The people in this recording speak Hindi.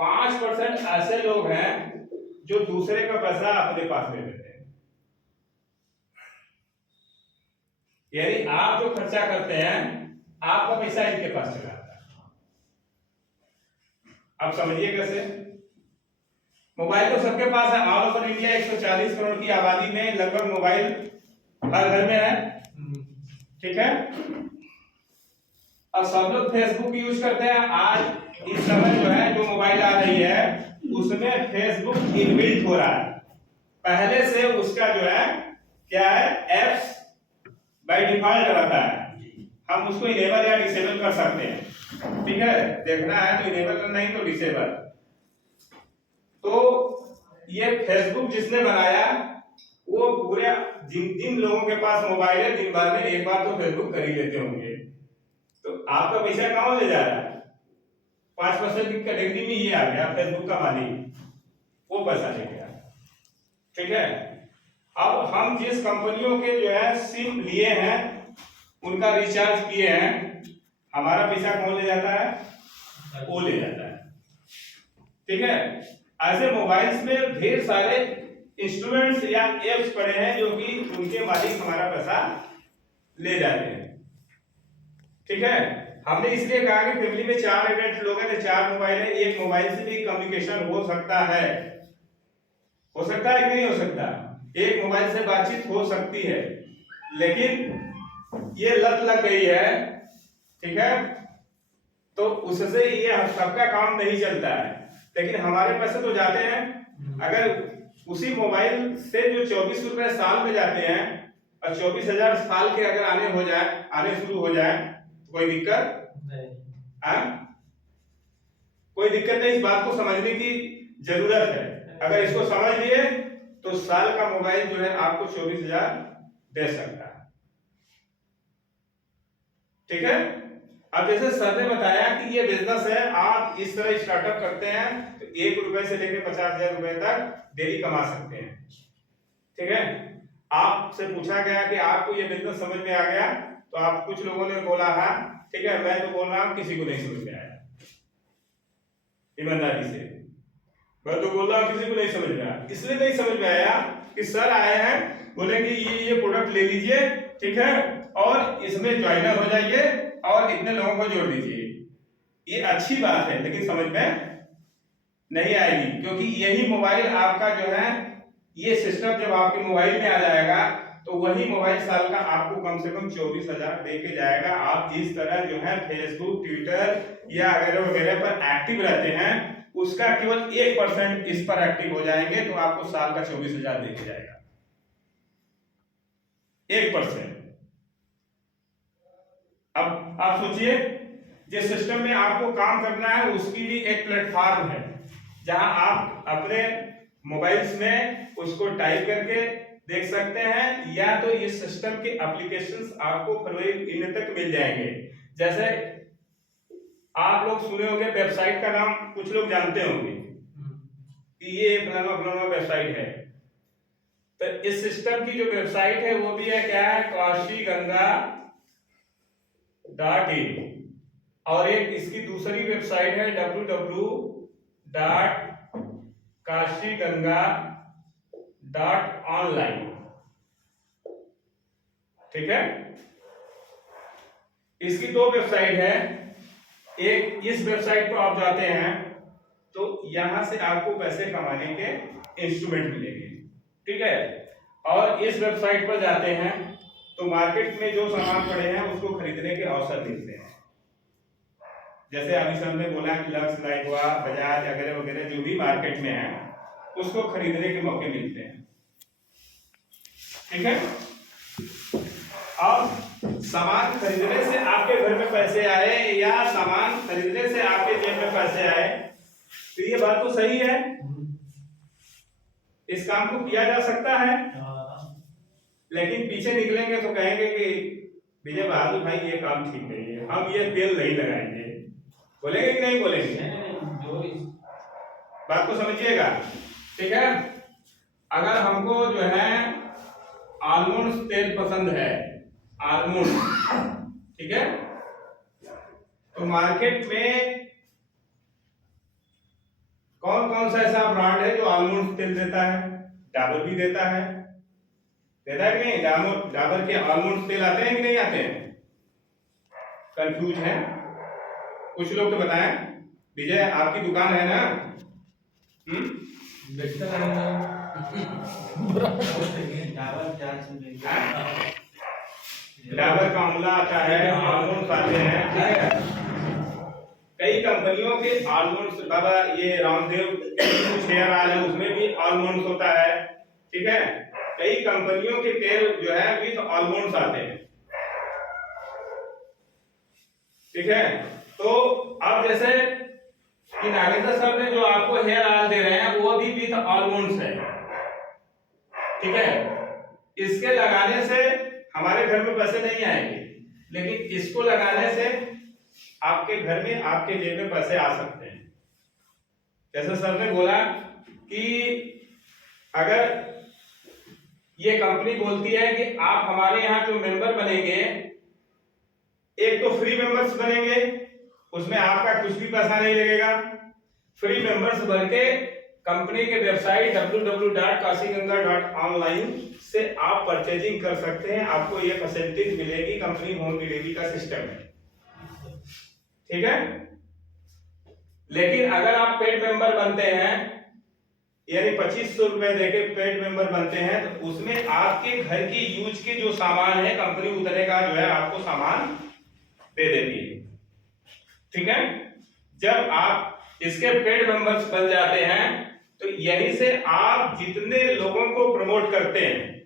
5% ऐसे लोग हैं जो दूसरे का पैसा अपने पास ले लेते हैं। यानी आप जो खर्चा करते हैं आपका पैसा इनके पास चला जाता है। आप समझिए कैसे। मोबाइल तो सबके पास है, ऑल ओवर इंडिया 140 करोड़ की आबादी में लगभग मोबाइल हर घर में है, ठीक है। अब सब लोग फेसबुक यूज करते हैं। आज इस समय जो है जो मोबाइल आ रही है उसमें फेसबुक इनबिल्ट हो रहा है, पहले से उसका जो है क्या है, एप्स बाय डिफॉल्ट रहता है, हम उसको इनेबल या डिसेबल कर सकते हैं, ठीक है। देखना है तो इनेबल करना, नहीं तो डिसेबल। तो ये फेसबुक जिसने बनाया वो पूरे जिन लोगों के पास मोबाइल है दिन भर में एक बार तो फेसबुक कर ही लेते होंगे, तो आपका पैसा कहां ले जा रहा है। 5% की कैटेगरी में ये आ गया फेसबुक का मालिक, वो पैसा ले गया, ठीक है। अब हम जिस कंपनियों के जो है सिम लिए हैं उनका रिचार्ज किए हैं, हमारा पैसा कौन ले जाता है, वो ले जाता है, ठीक है। ऐसे मोबाइल्स में ढेर सारे इंस्ट्रूमेंट्स या एप्स पड़े हैं जो कि उनके मालिक हमारा पैसा ले जाते हैं, ठीक है। हमने इसलिए कहा कि फैमिली में 4 एडल्ट लोग हैं तो 4 मोबाइल है, एक मोबाइल से भी कम्युनिकेशन हो सकता है कि नहीं हो सकता, एक मोबाइल से बातचीत हो सकती है, लेकिन ये लत लग गई है, ठीक है। तो उससे ये सबका काम नहीं चलता है, लेकिन हमारे पैसे तो जाते हैं। अगर उसी मोबाइल से जो 24 रुपए साल में जाते हैं और 24,000 साल के अगर आने शुरू हो जाए तो कोई दिक्कत नहीं, कोई दिक्कत नहीं। इस बात को समझने की जरूरत है। अगर इसको समझ लिए तो साल का मोबाइल जो है आपको 24,000 दे सकता है, ठीक है। अब जैसे सर ने बताया कि ये बिजनेस है, आप इस तरह स्टार्टअप करते हैं तो 1 रुपए से लेकर 50,000 रुपए तक डेली कमा सकते हैं, ठीक है। आपसे पूछा गया कि आपको ये बिजनेस समझ में आ गया, तो आप कुछ लोगों ने बोला हाँ, ठीक है। मैं तो बोल रहा हूं किसी को नहीं समझ में आया, ईमानदारी से मैं तो बोल रहा हूं किसी को नहीं समझ में आया। इसलिए नहीं समझ में आया कि सर आए हैं बोले कि ये प्रोडक्ट ले लीजिए, ठीक है, और इसमें ज्वाइनर हो जाइए और इतने लोगों को जोड़ दीजिए। ये अच्छी बात है, लेकिन समझ में नहीं आएगी, क्योंकि यही मोबाइल आपका जो है, ये सिस्टम जब आपके मोबाइल में आ जाएगा तो वही मोबाइल साल का आपको कम से कम 24,000 दे के जाएगा। आप जिस तरह जो है फेसबुक, ट्विटर या वगैरह वगैरह पर एक्टिव रहते हैं उसका केवल 1% इस पर एक्टिव हो जाएंगे तो आपको साल का 24,000 दे के जाएगा, 1%। अब आप सोचिए, जिस सिस्टम में आपको काम करना है उसकी भी एक प्लेटफॉर्म है जहां आप अपने मोबाइल्स में उसको टाइप करके देख सकते हैं, या तो ये सिस्टम के एप्लीकेशंस आपको फरवरी इन तक मिल जाएंगे। जैसे आप लोग सुने होंगे वेबसाइट का नाम, कुछ लोग जानते होंगे कि ये फलाना वेबसाइट है, तो इस सिस्टम की जो वेबसाइट है वो भी है क्या है, kaashiganga.in, और एक इसकी दूसरी वेबसाइट है www.kaashiganga.online, ठीक है। इसकी 2 वेबसाइट है। एक इस वेबसाइट पर आप जाते हैं तो यहां से आपको पैसे कमाने के इंस्ट्रूमेंट मिलेंगे, ठीक है, और इस वेबसाइट पर जाते हैं तो मार्केट में जो सामान पड़े हैं उसको खरीदने के अवसर मिलते हैं। जैसे अभी सर ने बोला कि लक्स, लाइफवा, बजाज वगैरह वगैरह जो भी मार्केट में है उसको खरीदने के मौके मिलते हैं, ठीक है। अब सामान खरीदने से आपके घर में पैसे आए या सामान खरीदने से आपके जेब में पैसे आए, तो ये बात तो सही है, इस काम को किया जा सकता है। लेकिन पीछे निकलेंगे तो कहेंगे कि विजय बहादुर भाई ये काम ठीक नहीं है, हम ये तेल नहीं लगाएंगे, बोलेंगे कि नहीं बोलेंगे? बात को समझिएगा, ठीक है। अगर हमको जो है आलमंड तेल पसंद है, आलमंड, ठीक है, तो मार्केट में कौन कौन सा ऐसा ब्रांड है जो आलमंड तेल देता है? डाबर भी देता है कि नहीं? डाबर के आलमंड तेल आते हैं कि नहीं आते हैं? कंफ्यूज है कुछ लोग, तो बताएं। विजय, आपकी दुकान है ना? डाबर का आंवला आता है, आलमंड आते हैं, ठीक है। कई कंपनियों के आलमंड्स, बाबा ये रामदेव कुछ हेयर ऑयल है उसमें भी आलमंड्स होता है, ठीक है। कई कंपनियों के तेल जो है विथ आलमंड्स आते हैं, ठीक है। तो अब जैसे कि नागेंद्र सर ने जो आपको हेयर ऑयल दे रहे हैं वो भी विथ आलमंड्स है, ठीक है। इसके लगाने से हमारे घर में पैसे नहीं आएंगे, लेकिन इसको लगाने से आपके घर में, आपके जेब में पैसे आ सकते हैं। जैसे सर ने बोला कि अगर ये कंपनी बोलती है कि आप हमारे यहाँ जो मेंबर बनेंगे, एक तो फ्री मेंबर्स बनेंगे, उसमें आपका कुछ भी पैसा नहीं लगेगा। फ्री मेंबर्स बन के कंपनी के वेबसाइट www.kasiganga.online से आप परचेजिंग कर सकते हैं। आपको ये फैसिलिटीज मिलेगी, कंपनी होम डिलीवरी का सिस्टम है, ठीक है। लेकिन अगर आप पेड मेंबर बनते हैं, यानी 2500 रुपए देके पेड मेंबर बनते हैं, तो उसमें आपके घर की यूज के जो सामान है कंपनी उतने का जो है आपको सामान दे देती है, ठीक है। जब आप इसके पेड मेंबर्स बन जाते हैं तो यहीं से आप जितने लोगों को प्रमोट करते हैं